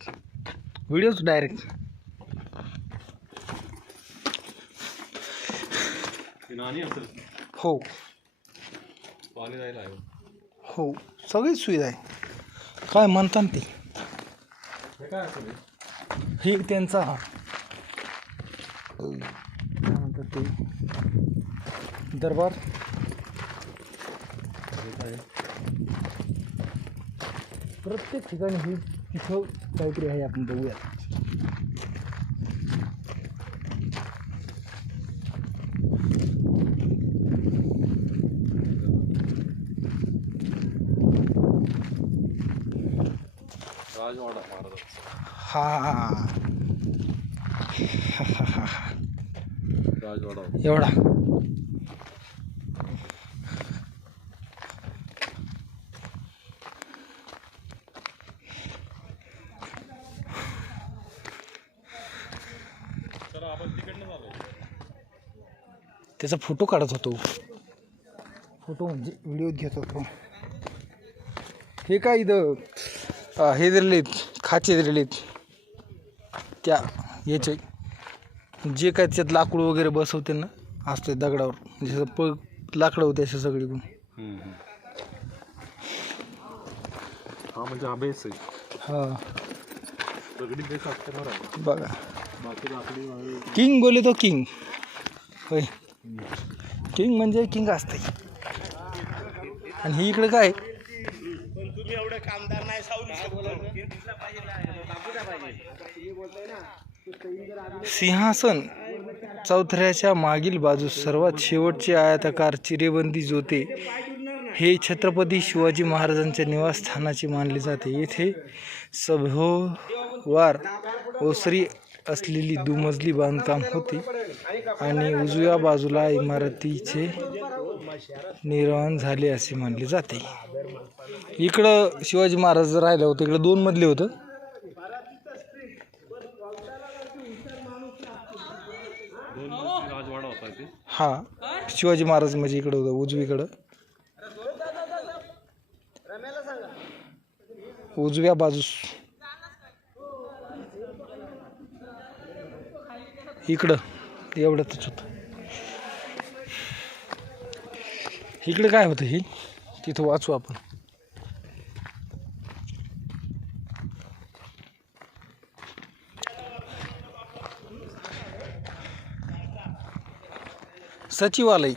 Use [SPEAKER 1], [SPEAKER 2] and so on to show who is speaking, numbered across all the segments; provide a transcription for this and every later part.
[SPEAKER 1] Direct व्हिडिओच direct हो हो सगळीच सुविधा आहे काय म्हणतात ते
[SPEAKER 2] हे काय असेल
[SPEAKER 1] हे त्यांचा काय म्हणतात ते दरबार प्रत्येक ठिकाणी हे तिथं काहीतरी आहे आपण बघूया
[SPEAKER 2] राजवाडा महाराजांचा
[SPEAKER 1] हा
[SPEAKER 2] राजवाडा
[SPEAKER 1] एवढा त्याचा फोटो काढत होतो. फोटो म्हणजे व्हिडिओ घेत होतो. हे काय इथं? हे दिलेत खाचे दिलेत त्या याचे. जे काय त्याच्यात लाकूड वगैरे बसवते ना असते दगडावर. जसं प लाकडं होते असे सगळी पण
[SPEAKER 2] हा म्हणजे हा आहे.
[SPEAKER 1] हा. बघा.
[SPEAKER 2] बाकी लाकडी वाळू
[SPEAKER 1] किंग बोले तो किंग. होय. किंग म्हणजे किंग असते आणि ही इकडे काय? सिंहासन चौथऱ्याच्या मागील बाजूस सर्वात शेवटचे आयताकार चिरेबंदी जोते हे छत्रपती शिवाजी महाराजांच्या निवासस्थानाचे मानले जाते. येथे सभोवार ओसरी असलेली दुमजली बांधकाम होते आणि उजव्या बाजूला इमारतीचे निर्माण झाले असे मानले जाते. इकडं शिवाजी महाराज राहिलं होतं इकडं दोन मजले होतं. हा शिवाजी महाराज म्हणजे इकडं होतं उजवीकडं. उजव्या बाजूस इकडं. एवढंच होतं इकडं काय होतं हे? तिथं वाचू आपण. सचिवालय.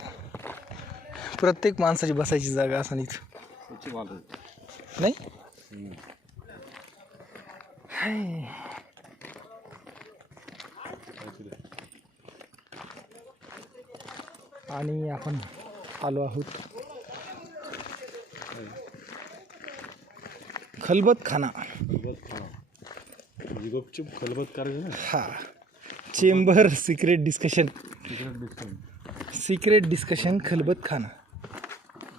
[SPEAKER 1] प्रत्येक माणसाची बसायची जागा असं इथं.
[SPEAKER 2] सचिवालय.
[SPEAKER 1] नाही हाय.
[SPEAKER 2] काहीतरी आहे.
[SPEAKER 1] आणि आपण आलो आहोत. खलबत खाना
[SPEAKER 2] खलबत खाना म्हणजे गपचूप खलबत करायचं ना.
[SPEAKER 1] हा. Chamber
[SPEAKER 2] secret discussion
[SPEAKER 1] secret discussion खलबत खाना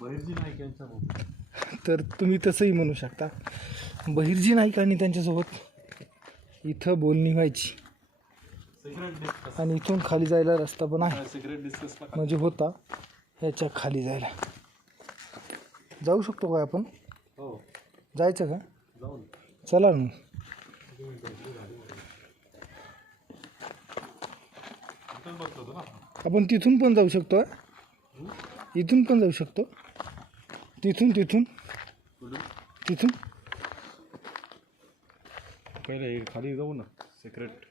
[SPEAKER 2] बहिर्जी नाईक यांचा
[SPEAKER 1] तर तुम्ही तसंही म्हणू शकता. बहिर्जी नाईक आणि त्यांच्यासोबत इथं बोलणी व्हायची. आणि इथून खाली जायला रस्ता पण आहे. म्हणजे होता. ह्याच्या खाली जायला. जाऊ शकतो का आपण?
[SPEAKER 2] हो.
[SPEAKER 1] जायचं का? चला ना. आपण तिथून पण जाऊ शकतो? इथून पण जाऊ शकतो. तिथून तिथून. तिथून.
[SPEAKER 2] पहिले खाली जाऊ ना. सिक्रेट.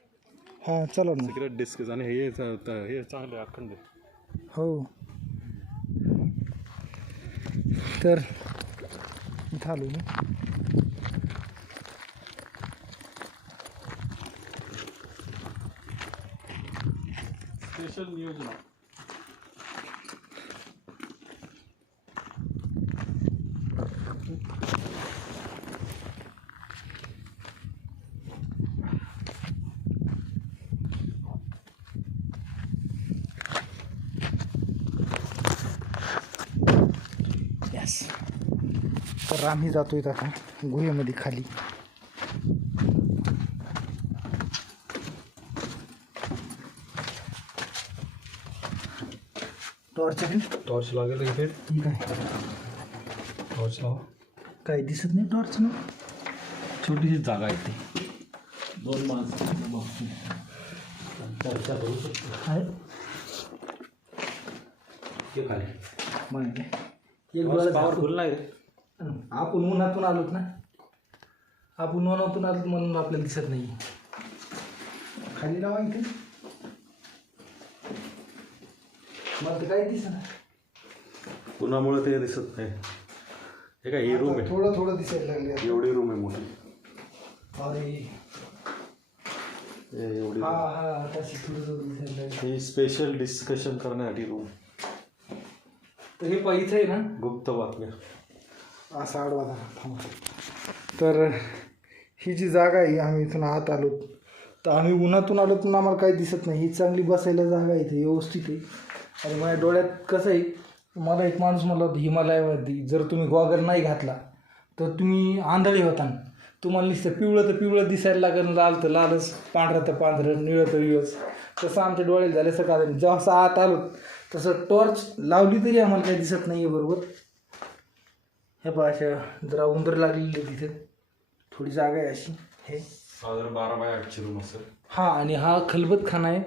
[SPEAKER 1] हां चला ना.
[SPEAKER 2] सिक्रेट डिस्कस आणि हे च- हे चांगले अखंड
[SPEAKER 1] हो. तर इथं आलो ना
[SPEAKER 2] स्पेशल नियोजन
[SPEAKER 1] तर आम्ही जातोय आता गुहेमध्ये खाली. टॉर्च आहे ना?
[SPEAKER 2] टॉर्च लागेल इथे
[SPEAKER 1] ठीक
[SPEAKER 2] टॉर्च लावा.
[SPEAKER 1] काही दिसत नाही टॉर्च ना?
[SPEAKER 2] छोटीशी जागा आहे ती. दोन माणसं चर्चा करू शकतो.
[SPEAKER 1] आहे?
[SPEAKER 2] ते खाली.
[SPEAKER 1] एक
[SPEAKER 2] पॉवरफुल नाही
[SPEAKER 1] आपण उन्हातून आलोत ना? आपण उन्हातून आलोत म्हणून आपल्याला दिसत नाही खाली लावा इथे. मला तर काही दिसत
[SPEAKER 2] उन्हामुळे ते दिसत नाही. हे काय ही रूम आहे.
[SPEAKER 1] थोडं थोडं दिसायला लागले.
[SPEAKER 2] एवढी रूम आहे मोठी.
[SPEAKER 1] अरे.
[SPEAKER 2] हे एवढी
[SPEAKER 1] हा
[SPEAKER 2] room.
[SPEAKER 1] हा आता थोडं थोडं दिसायला लागले.
[SPEAKER 2] ही स्पेशल डिस्कशन करण्यासाठी रूम
[SPEAKER 1] तर हे इथे आहे ना?
[SPEAKER 2] गुप्त बातम्या.
[SPEAKER 1] असा आडवा झाला तर ही जी जागा आहे आम्ही इथून आत आलो. तर आम्ही उन्हातून आलो तर आम्हाला काही दिसत नाही. ही चांगली बसायला जागा आहे इथे व्यवस्थित आहे. आणि माझ्या डोळ्यात कसं आहे मला एक माणूस म्हणला होता हिमालयामध्ये जर तुम्ही गॉगल नाही घातला तर तुम्ही आंधळी होता तुम्हाला नुसतं पिवळं तर पिवळं दिसायला लागेल लाल तर लालच पांढरं तर पांढरं निळं तर निळंच. तसं आमच्या डोळ्यात झालं सकाळ जसं आत आलो तसं टॉर्च लावली तरी आम्हाला काही दिसत नाही आहे बरोबर. हे पहा अशा जरा उंदर लागलेली तिथे थोडी जागा आहे अशी. हे.
[SPEAKER 2] साधारण बारा बाय आठशे रूम असेल.
[SPEAKER 1] हा आणि हा खलबत खाना आहे.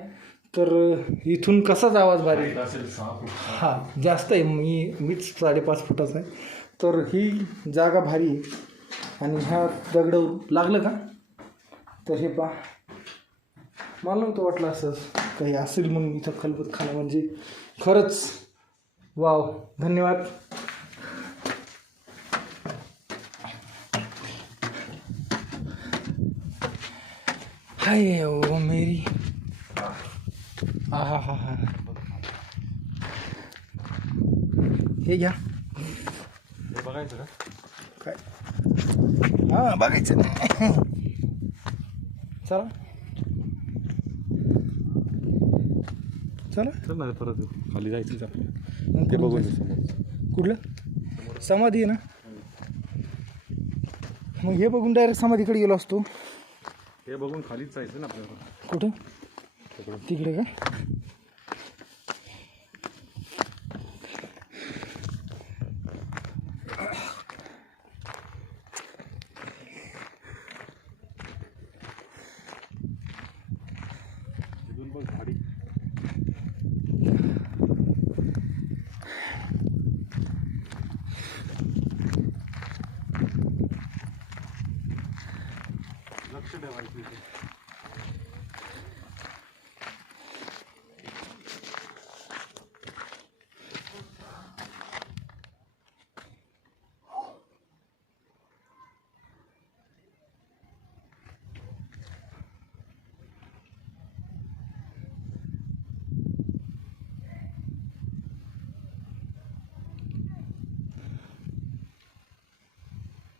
[SPEAKER 1] तर इथून कसाच आवाज भारी
[SPEAKER 2] असेल सहा फूट
[SPEAKER 1] हा जास्त आहे. मी मीच साडेपाच फुटाचा आहे. तर ही जागा भारी आहे. आणि ह्या दगड लागलं का? तर हे पहा. मला नव्हतं वाटलं असं काही असेल म्हणून इथं खलबत खाना म्हणजे खरंच वाव. धन्यवाद. हाय ओ मेरी? हा हा हा. हा हे घ्या.
[SPEAKER 2] हे बघायचं का?
[SPEAKER 1] काय? हा बघायचं. चला. चला.
[SPEAKER 2] चल ना परत येऊ. खाली जायचं का?
[SPEAKER 1] मग
[SPEAKER 2] ते बघून समोर.
[SPEAKER 1] कुठलं? समाधी आहे ना? मग हे बघून डायरेक्ट समाधीकडे गेलो असतो.
[SPEAKER 2] हे बघून खालीच जायचं ना आपल्याला.
[SPEAKER 1] कुठं?
[SPEAKER 2] तिकडं.
[SPEAKER 1] का?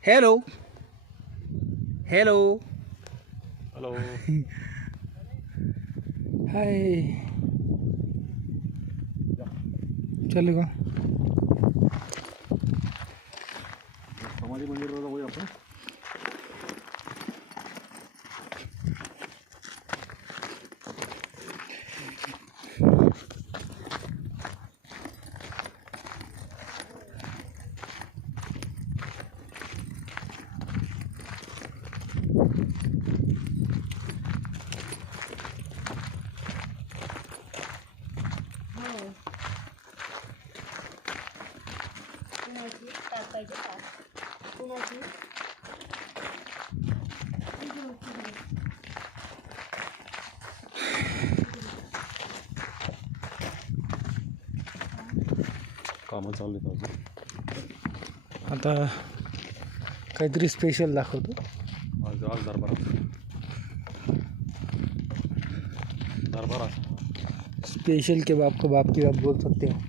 [SPEAKER 1] हॅलो हॅलो
[SPEAKER 2] हॅलो
[SPEAKER 1] हाय चलेगा
[SPEAKER 2] समाधी मंदिरला जाऊया आपण
[SPEAKER 3] कुणाची टाकायची का कुणाची
[SPEAKER 1] स्पेशल दाखवतो.
[SPEAKER 2] आज दरबार दरबारात
[SPEAKER 1] स्पेशल के बाप को बाप की बात बोल सकते हो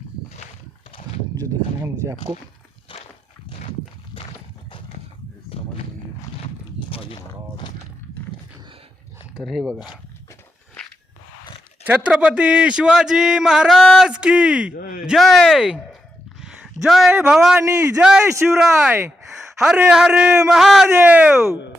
[SPEAKER 1] जो दिखाना है मुझे आपको. तर हे बघा. छत्रपती शिवाजी महाराज की जय. जय भवानी जय शिवराय. हरे हरे महादेव.